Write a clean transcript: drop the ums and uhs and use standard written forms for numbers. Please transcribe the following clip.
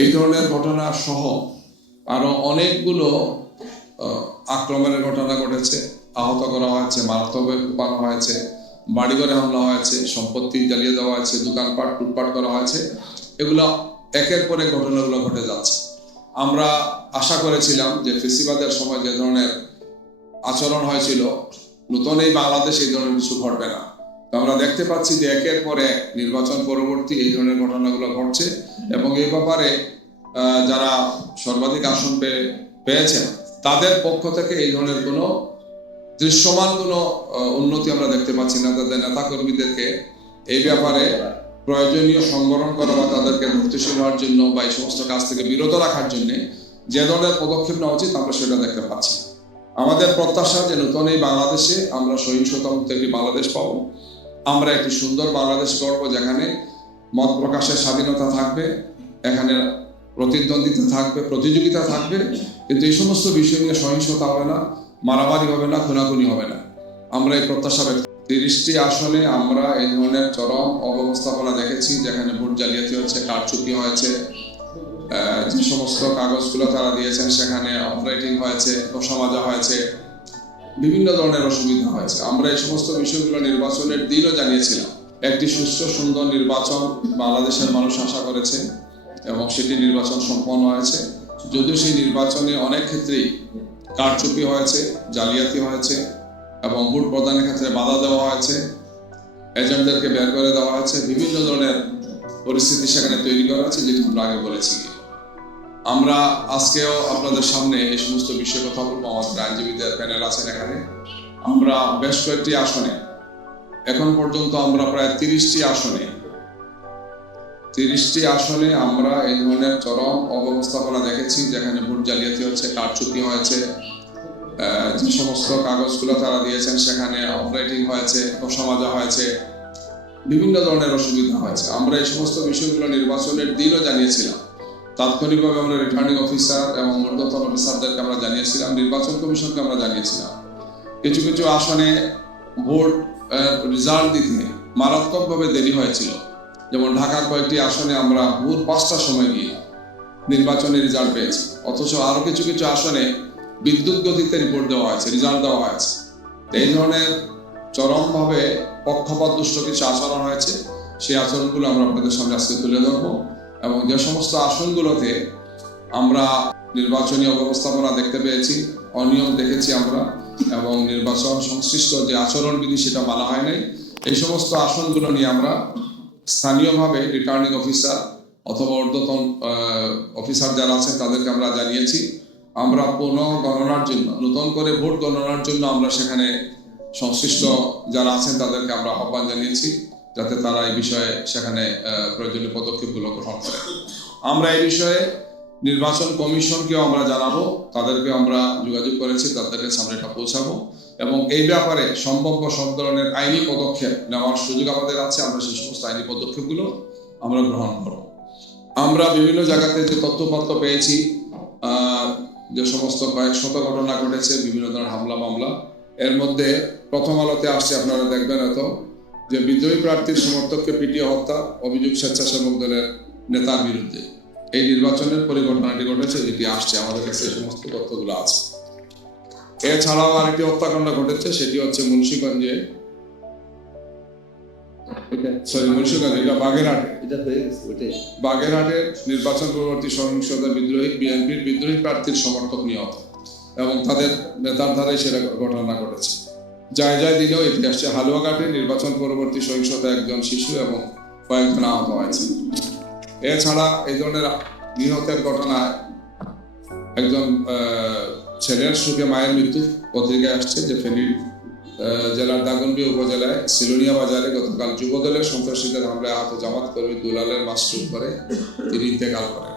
এই ধরনের ঘটনা সহ আরো অনেকগুলো আক্রমণের ঘটনা ঘটেছে, আহত করা হয়েছে, মারাত্মকভাবে কোপানো হয়েছে, বাড়িঘরে হামলা হয়েছে, সম্পত্তি জ্বালিয়ে দেওয়া হয়েছে, দোকানপাট লুটপাট করা হয়েছে। এগুলো একের পর এক ঘটনাগুলো ঘটে যাচ্ছে। আমরা আশা করেছিলাম যে ফেসিবাদের সময় যে ধরনের আচরণ হয়েছিল, নতুন এই বাংলাদেশে এই ধরনের কিছু ঘটবে না। আমরা দেখতে পাচ্ছি যে একের পর এক নির্বাচন পরবর্তী এই ধরনের ঘটনাগুলো ঘটছে এবং এই ব্যাপারে যারা সর্বাধিক আসন পেয়েছেন তাদের পক্ষ থেকে এই ধরনের কোনো দৃশ্যমান কোনো উন্নতি আমরা দেখতে পাচ্ছি না। তাদের নেতা কর্মীদেরকে এই ব্যাপারে প্রয়োজনীয় সংগঠন করা বা তাদেরকে ধৈর্যশীল হওয়ার জন্য বা এই সমস্ত কাজ থেকে বিরত রাখার জন্য যে ধরনের পদক্ষেপ নেওয়া উচিত আমরা সেটা দেখতে পাচ্ছি। আমাদের প্রত্যাশা যে নতুন এই বাংলাদেশে আমরা সহিংসতা মুক্ত একটি বাংলাদেশ পাবো, আমরা একটি সুন্দর বাংলাদেশ গড়ব যেখানে মত প্রকাশের স্বাধীনতা থাকবে, এখানে প্রতিদ্বন্দ্বিতা থাকবে, প্রতিযোগিতা থাকবে, কিন্তু এই সমস্ত বিষয় নিয়ে সহিংসতা হবে না, মারামারি হবে না, খুনাখুনি হবে না। আমরা এই প্রত্যাশা ব্যক্ত 30টি আসনে আমরা এই ধরনের চরম অব্যবস্থাপনা দেখেছি, যেখানে ভোট জালিয়াতি হয়েছে, কারচুপি হয়েছে, যে সমস্ত কাগজগুলো তারা দিয়েছেন সেখানে অপারেটিং হয়েছে, বসা মাজা হয়েছে, বিভিন্ন ধরনের অসুবিধা হয়েছে। আমরা এই সমস্ত বিষয়গুলো নির্বাচনের দিনও জানিয়েছিলাম। একটি সুষ্ঠু সুন্দর নির্বাচন বাংলাদেশের মানুষ আশা করেছে এবং সেটি নির্বাচন সম্পন্ন হয়েছে। যদিও সেই নির্বাচনে অনেক ক্ষেত্রেই কারচুপি হয়েছে, জালিয়াতি হয়েছে এবং ভোট প্রদানের ক্ষেত্রে বাধা দেওয়া হয়েছে, এজেন্টদেরকে বের করে দেওয়া হয়েছে, বিভিন্ন ধরনের পরিস্থিতি সেখানে তৈরি করা হয়েছে, যেটি আমরা আগে বলেছি। আমরা আজকেও আপনাদের সামনে এই সমস্ত বিষয়ে কথা বলবো। আমাদের আইনজীবীদের প্যানেল আছেন এখানে। আমরা বেশ কয়েকটি আসনে, এখন পর্যন্ত আমরা প্রায় 30টি আসনে আমরা এই ধরনের চরম অব্যবস্থাপনা দেখেছি, যেখানে ভোট জালিয়াতি হচ্ছে, কারচুপি হয়েছে, যে সমস্ত কাগজগুলো তারা দিয়েছেন সেখানে অপারেটিং হয়েছে, বসা মাজা হয়েছে, বিভিন্ন ধরনের অসুবিধা হয়েছে। আমরা এই সমস্ত বিষয়গুলো নির্বাচনের দিনও জানিয়েছিলাম। তাৎক্ষণিকভাবে আমরা রিটার্নিং অফিসার এবং ঊর্ধ্বতন অফিসারদেরকে আমরা জানিয়েছিলাম, নির্বাচন কমিশনকে আমরা জানিয়েছিলাম। কিছু কিছু আসনে ভোট রেজাল্ট দিতে মারাত্মকভাবে দেরি হয়েছিল। যেমন ঢাকার কয়েকটি আসনে আমরা ভোর 5টার সময় গিয়ে নির্বাচনের রেজাল্ট পেয়েছি, অথচ আরো কিছু কিছু আসনে বিদ্যুৎ গতিতে রিপোর্ট দেওয়া হয়েছে, রেজাল্ট দেওয়া হয়েছে। এই ধরনের চরমভাবে পক্ষপাত দুষ্ট কিছু আচরণ হয়েছে, সেই আচরণগুলো আমরা আপনাদের সামনে আজকে তুলে ধরবো এবং যে সমস্ত আসনগুলোতে আমরা নির্বাচনী অব্যবস্থাপনা দেখতে পেয়েছি, অনিয়ম দেখেছি আমরা এবং নির্বাচন সংশ্লিষ্ট যে আচরণবিধি সেটা মানা হয় নাই, এই সমস্ত আসনগুলো নিয়ে আমরা স্থানীয়ভাবে রিটার্নিং অফিসার অথবা ঊর্ধ্বতন অফিসার যারা আছেন তাদেরকে আমরা জানিয়েছি। আমরা পুনঃগণনার জন্য, নতুন করে ভোট গণনার জন্য আমরা সেখানে সংশ্লিষ্ট যারা আছেন তাদেরকে আমরা আহ্বান জানিয়েছি, যাতে তারা এই বিষয়ে সেখানে প্রয়োজনীয় পদক্ষেপগুলো গ্রহণ করে। আমরা এই বিষয়ে নির্বাচন কমিশনকেও আমরা জানাবো, তাদেরকে আমরা যোগাযোগ করেছি, তাদেরকে সামনে এটা পৌঁছাবো এবং এই ব্যাপারে সম্ভাব্য সব ধরনের আইনি পদক্ষেপ নেওয়ার সুযোগ আমাদের আছে। আমরা সেই সমস্ত আইনি পদক্ষেপগুলো আমরা গ্রহণ করব। আমরা বিভিন্ন জায়গাতে যে তথ্যপত্র পেয়েছি, যে সমস্ত কয়েক শত ঘটনা ঘটেছে, বিভিন্ন ধরনের হামলা মামলা, এর মধ্যে প্রথম আলোতে আসছে, আপনারা দেখবেন এত, যে বিদ্রোহী প্রার্থীর সমর্থককে পিটিয়ে হত্যা, অভিযোগ স্বেচ্ছাসেবক দলের নেতার বিরুদ্ধে। এই নির্বাচনের পরিঘটনাটি ঘটেছে, যেটি আসছে আমাদের কাছে এই সমস্ত তথ্যগুলো আছে। এছাড়াও আরেকটি হত্যাকাণ্ড ঘটেছে, সেটি হচ্ছে মুন্সিগঞ্জে, এটা বাগেরহাটের নির্বাচন পরবর্তী সহিংসতা বিএনপির বিদ্রোহী প্রার্থীর সমর্থক নিহত এবং তাদের নেতার ধারায় সেটা ঘটনা ঘটেছে। যায় দিনেও এটি আসছে। হালুয়াঘাটে নির্বাচন পরবর্তী সহিংসতা একজন শিশু এবং কয়েকজন আহত হয়েছে। এছাড়া এই ধরনের নিহতের ঘটনায় একজন ছেলের সুখে মায়ের মৃত্যু পত্রিকায় আসছে, যে ফেনী জেলার দাগনভূঞা উপজেলায় সিলোনিয়া বাজারে গতকাল যুবদলের সন্ত্রাসীদের হামলায় আহত জামাত কর্মী দুলালের মাসরুফ করে তিনি ইন্তেকাল করেন।